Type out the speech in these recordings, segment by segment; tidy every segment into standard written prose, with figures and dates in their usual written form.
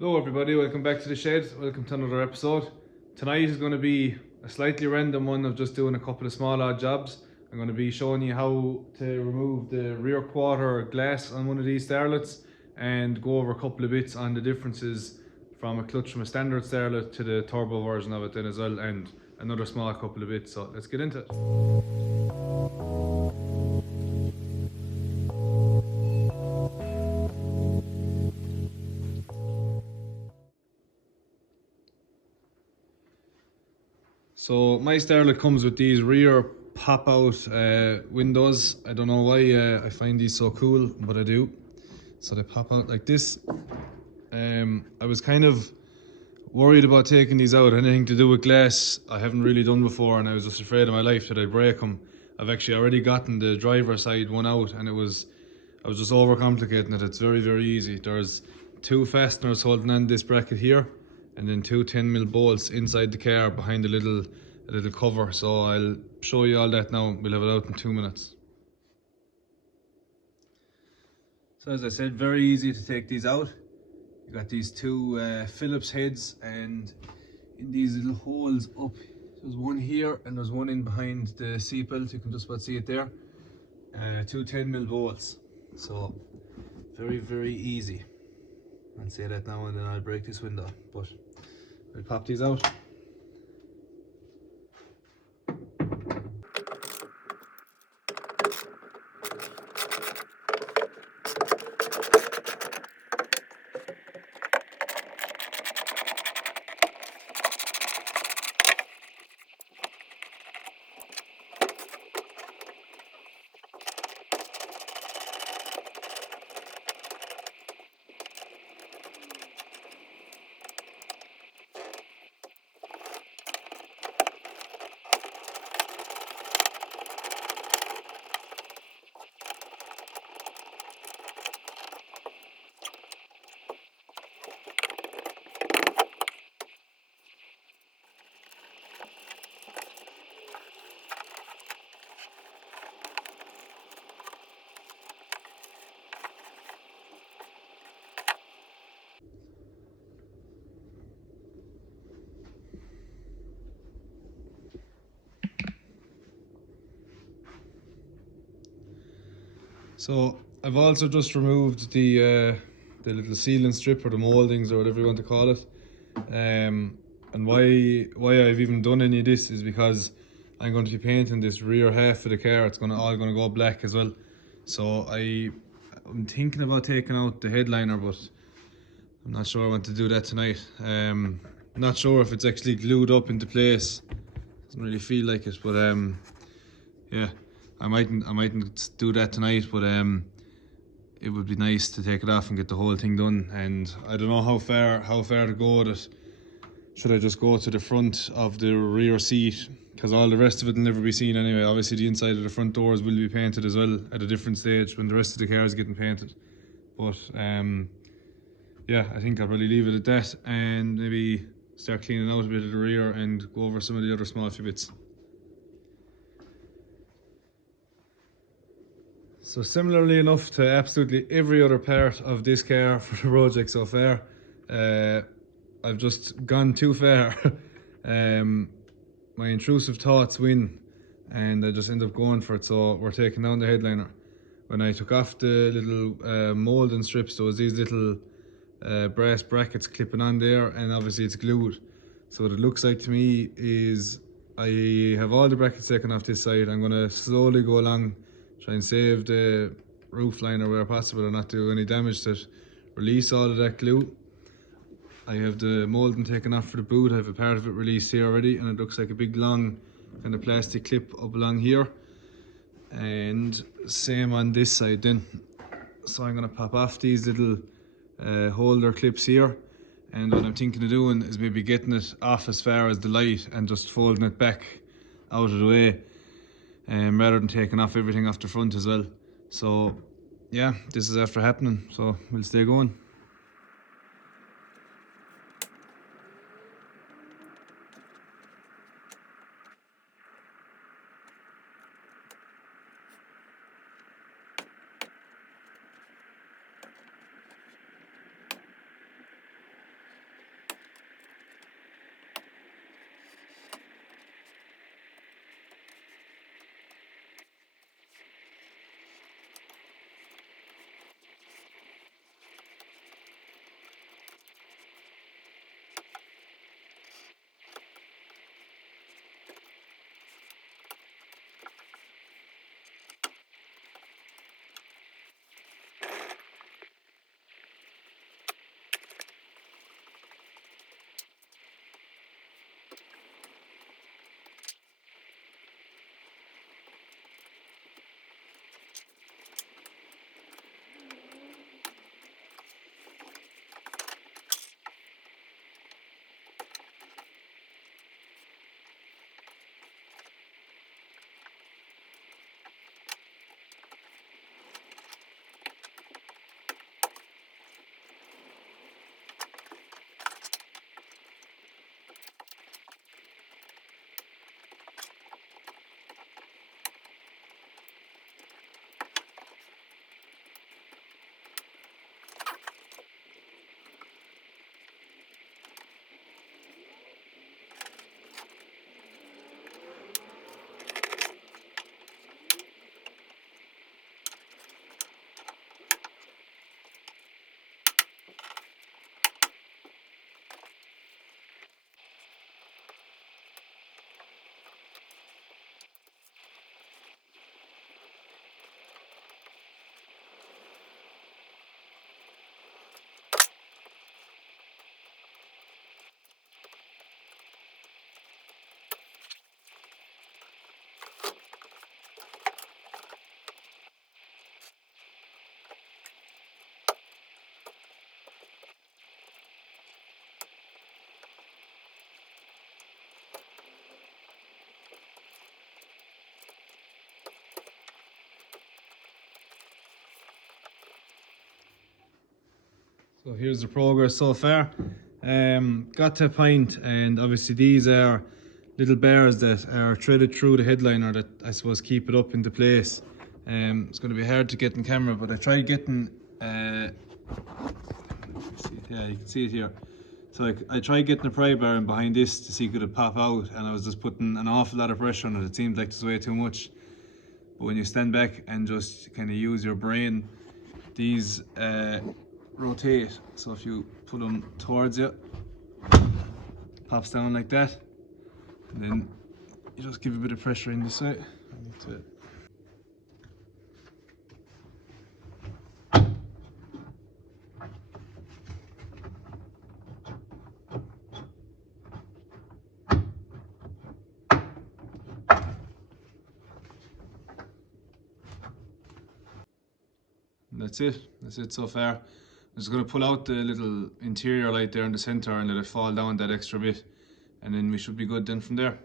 Hello everybody, welcome back to the shed, welcome to another episode. Tonight is going to be a slightly random one of just doing a couple of small odd jobs. I'm going to be showing you how to remove the rear quarter glass on one of these starlets and go over a couple of bits on the differences from a standard starlet to the turbo version of it then as well, and another small couple of bits, so let's get into it. So my starlet comes with these rear pop-out windows. I don't know why I find these so cool, but I do. So they pop out like this. I was kind of worried about taking these out. Anything to do with glass I haven't really done before, and I was just afraid of my life that I'd break them. I've actually already gotten the driver's side one out, and I was just overcomplicating it. It's very, very easy. There's two fasteners holding on this bracket here, and then two 10mm bolts inside the car behind a little cover. So I'll show you all that now. We'll have it out in 2 minutes. So as I said, very easy to take these out. You got these two Phillips heads, and in these little holes up, there's one here and there's one in behind the seatbelt. You can just about see it there. Two 10mm bolts. So very, very easy. I'll say that now and then I'll break this window, but we'll pop these out. So I've also just removed the little sealing strip, or the mouldings, or whatever you want to call it. And why I've even done any of this is because I'm going to be painting this rear half of the car. It's all gonna go black as well. So I'm thinking about taking out the headliner, but I'm not sure I want to do that tonight. Not sure if it's actually glued up into place. Doesn't really feel like it, but yeah. I mightn't do that tonight, but it would be nice to take it off and get the whole thing done. And I don't know how far to go with it. Should I just go to the front of the rear seat, because all the rest of it will never be seen anyway. Obviously the inside of the front doors will be painted as well at a different stage when the rest of the car is getting painted. But yeah, I think I'll probably leave it at that and maybe start cleaning out a bit of the rear and go over some of the other small few bits. So similarly enough to absolutely every other part of this car for the project so far, I've just gone too far. My intrusive thoughts win, and I just end up going for it. So we're taking down the headliner. When I took off the little moulding strips, there was these little brass brackets clipping on there, and obviously it's glued. So what it looks like to me is I have all the brackets taken off this side. I'm going to slowly go along, try and save the roof liner where possible and not do any damage to it. Release all of that glue. I have the moulding taken off for the boot. I have a part of it released here already, and it looks like a big long kind of plastic clip up along here. And same on this side then. So I'm going to pop off these little holder clips here, and what I'm thinking of doing is maybe getting it off as far as the light and just folding it back out of the way, rather than taking off everything off the front as well. So yeah, this is after happening, so we'll stay going. So here's the progress so far. Got to a point, and obviously these are little bars that are threaded through the headliner that I suppose keep it up into place. It's going to be hard to get in camera, but I tried getting yeah, you can see it here. So I tried getting a pry bar in behind this to see could it pop out, and I was just putting an awful lot of pressure on it. It seemed like it was way too much. But when you stand back and just kind of use your brain, these rotate. So if you put them towards you, pops down like that, and then you just give a bit of pressure in this way. And that's it. That's it so far. I'm just going to pull out the little interior light there in the center and let it fall down that extra bit, and then we should be good then from there.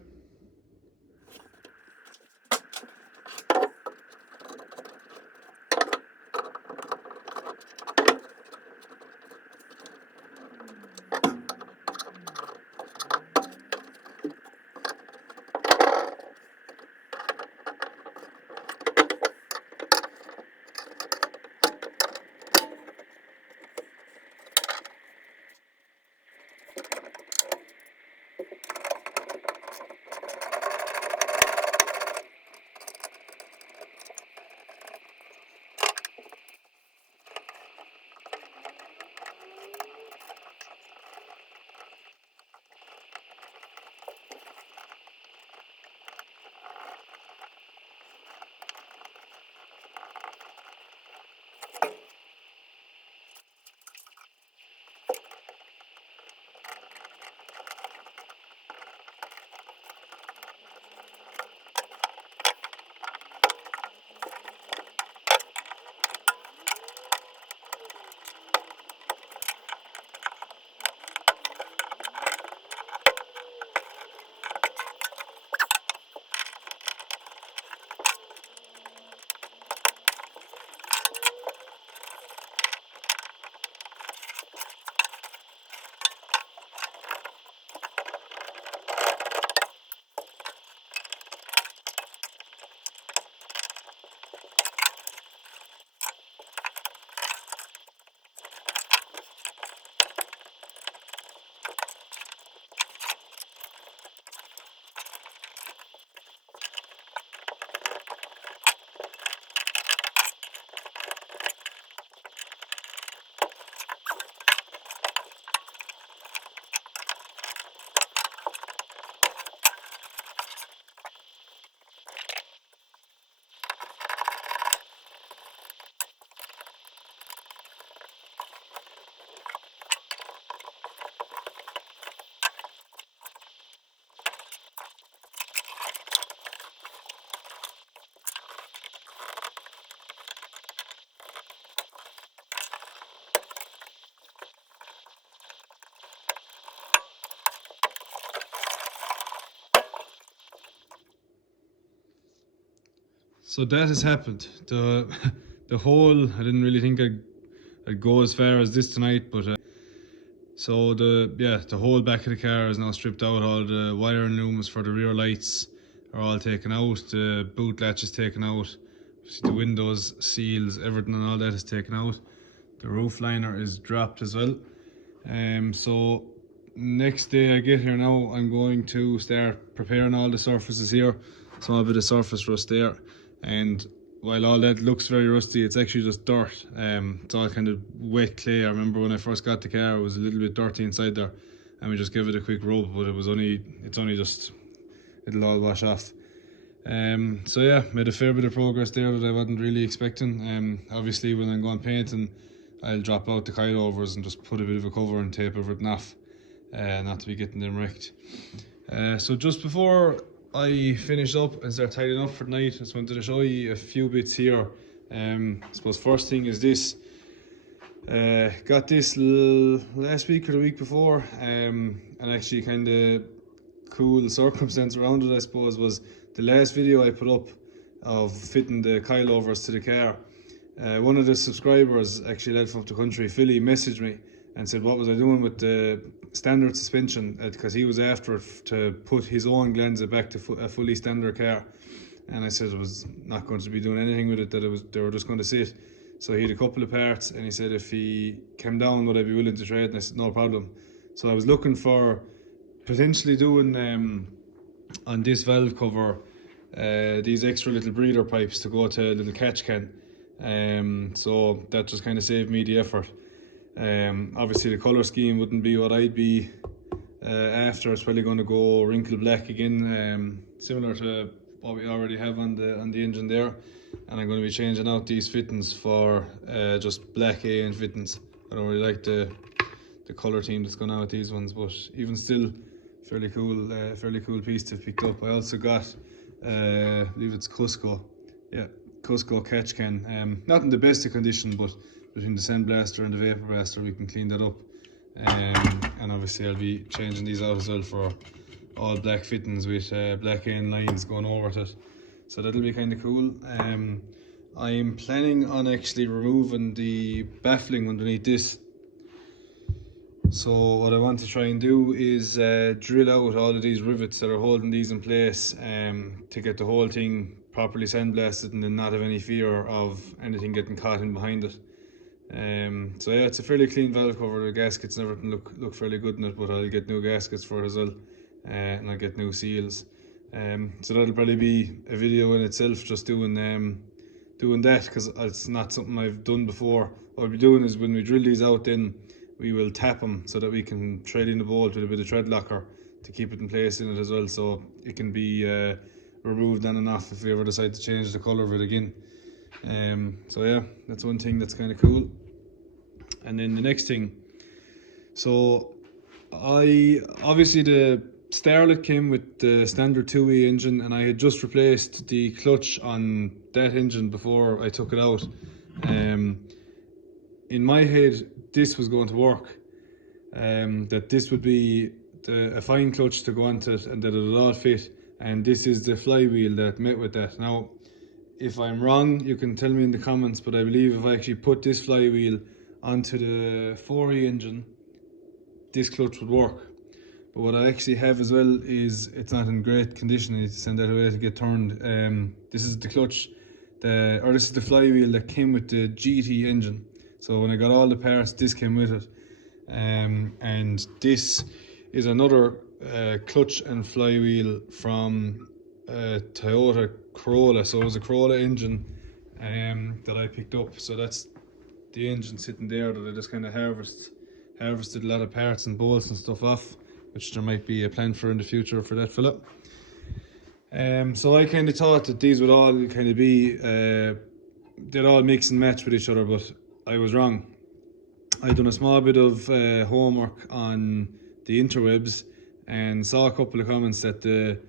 So that has happened. The whole, I didn't really think I'd go as far as this tonight, but so the whole back of the car is now stripped out. All the wire and looms for the rear lights are all taken out. The boot latch is taken out. The windows, seals, everything and all that is taken out. The roof liner is dropped as well. So next day I get here now, I'm going to start preparing all the surfaces here. Small bit of surface rust there, and while all that looks very rusty, it's actually just dirt. It's all kind of wet clay. I remember when I first got the car, it was a little bit dirty inside there, and we just gave it a quick rub, but it's only just, it'll all wash off. So yeah, made a fair bit of progress there that I wasn't really expecting. Obviously when I'm going painting, I'll drop out the coilovers and just put a bit of a cover and tape everything off, not to be getting them wrecked. So just before I finish up and start tidying up for the night, I just wanted to show you a few bits here. I suppose first thing is this. Got this last week or the week before, and actually kind of cool circumstance around it, I suppose, was the last video I put up of fitting the coilovers to the car. One of the subscribers, actually led from up the country, Philly, messaged me and said what was I doing with the standard suspension, because he was after it to put his own Glenza back to a fully standard car. And I said I was not going to be doing anything with it, that they were just going to sit. So he had a couple of parts, and he said if he came down would I be willing to trade, and I said no problem. So I was looking for potentially doing on this valve cover these extra little breather pipes to go to a little catch can. So that just kind of saved me the effort. Obviously the colour scheme wouldn't be what I'd be after. It's probably going to go wrinkle black again, similar to what we already have on the engine there. And I'm going to be changing out these fittings for just black AN fittings. I don't really like the colour theme that's going on with these ones, but even still, fairly cool piece to have picked up. I also got, I believe it's Cusco, yeah, Cusco catch can. Not in the best of condition, but between the sandblaster and the vapor blaster we can clean that up. And obviously I'll be changing these out as well for all black fittings with black AN lines going over it. So that'll be kind of cool. I'm planning on actually removing the baffling underneath this. So what I want to try and do is drill out all of these rivets that are holding these in place, to get the whole thing properly sandblasted and then not have any fear of anything getting caught in behind it. So yeah, it's a fairly clean valve cover. The gaskets and everything look fairly good in it, but I'll get new gaskets for it as well, and I'll get new seals. So that'll probably be a video in itself, just doing that, because it's not something I've done before. What I'll be doing is when we drill these out, then we will tap them so that we can thread in the bolt with a bit of thread locker to keep it in place in it as well, so it can be removed on and off if we ever decide to change the colour of it again. So yeah, that's one thing that's kind of cool. And then the next thing, so obviously the Starlet came with the standard 2E engine, and I had just replaced the clutch on that engine before I took it out. In my head this was going to work, that this would be a fine clutch to go onto it and that it would all fit, and this is the flywheel that met with that. Now if I'm wrong you can tell me in the comments, but I believe if I actually put this flywheel onto the 4E engine this clutch would work. But what I actually have as well is it's not in great condition. I need to send that away to get turned. This is the clutch, this is the flywheel that came with the GT engine. So when I got all the parts, this came with it. And this is another clutch and flywheel from Toyota Corolla. So it was a Corolla engine that I picked up. So that's the engine sitting there that I just kind of harvested a lot of parts and bolts and stuff off, which there might be a plan for in the future for that fella. So I kind of thought that these would all kind of be, they'd all mix and match with each other, but I was wrong. I'd done a small bit of homework on the interwebs and saw a couple of comments that the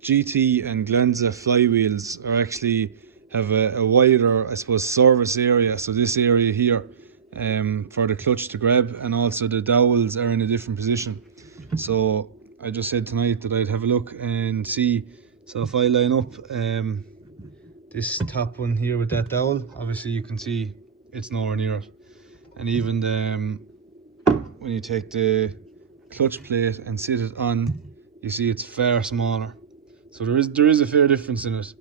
GT and Glenza flywheels are actually have a wider, I suppose, service area. So this area here for the clutch to grab, and also the dowels are in a different position. So I just said tonight that I'd have a look and see. So if I line up this top one here with that dowel, obviously you can see it's nowhere near it. And even when you take the clutch plate and sit it on, you see it's far smaller. So there is a fair difference in it.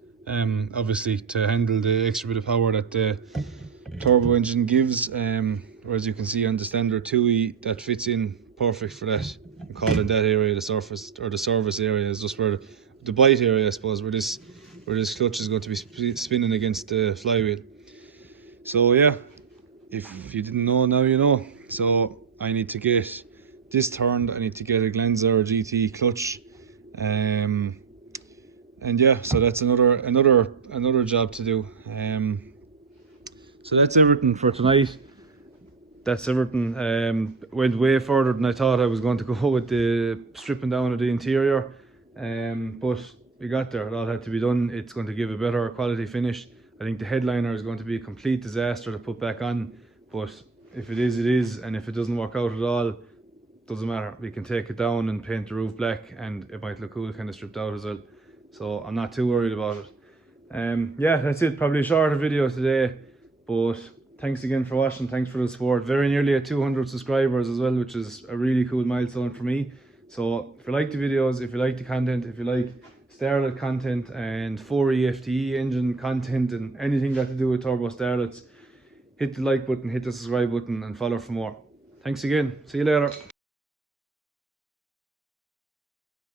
Obviously to handle the extra bit of power that the turbo engine gives, whereas you can see on the standard 2E that fits in perfect for that. I'm calling that area the surface, or the service area is just where the bite area, I suppose, where this clutch is going to be spinning against the flywheel. So yeah, if you didn't know, now you know. So I need to get this turned. I need to get a Glenza or GT clutch, and yeah, so that's another job to do. So that's everything for tonight. That's everything. Went way further than I thought I was going to go with the stripping down of the interior, but we got there. It all had to be done. It's going to give a better quality finish. I think the headliner is going to be a complete disaster to put back on, but if it is, it is, and if it doesn't work out at all, doesn't matter. We can take it down and paint the roof black, and it might look cool kind of stripped out as well. So I'm not too worried about it. Yeah, that's it. Probably a shorter video today. But thanks again for watching, thanks for the support. Very nearly at 200 subscribers as well, which is a really cool milestone for me. So if you like the videos, if you like the content, if you like starlet content and 4E engine content and anything got to do with turbo starlets, hit the like button, hit the subscribe button and follow for more. Thanks again, see you later.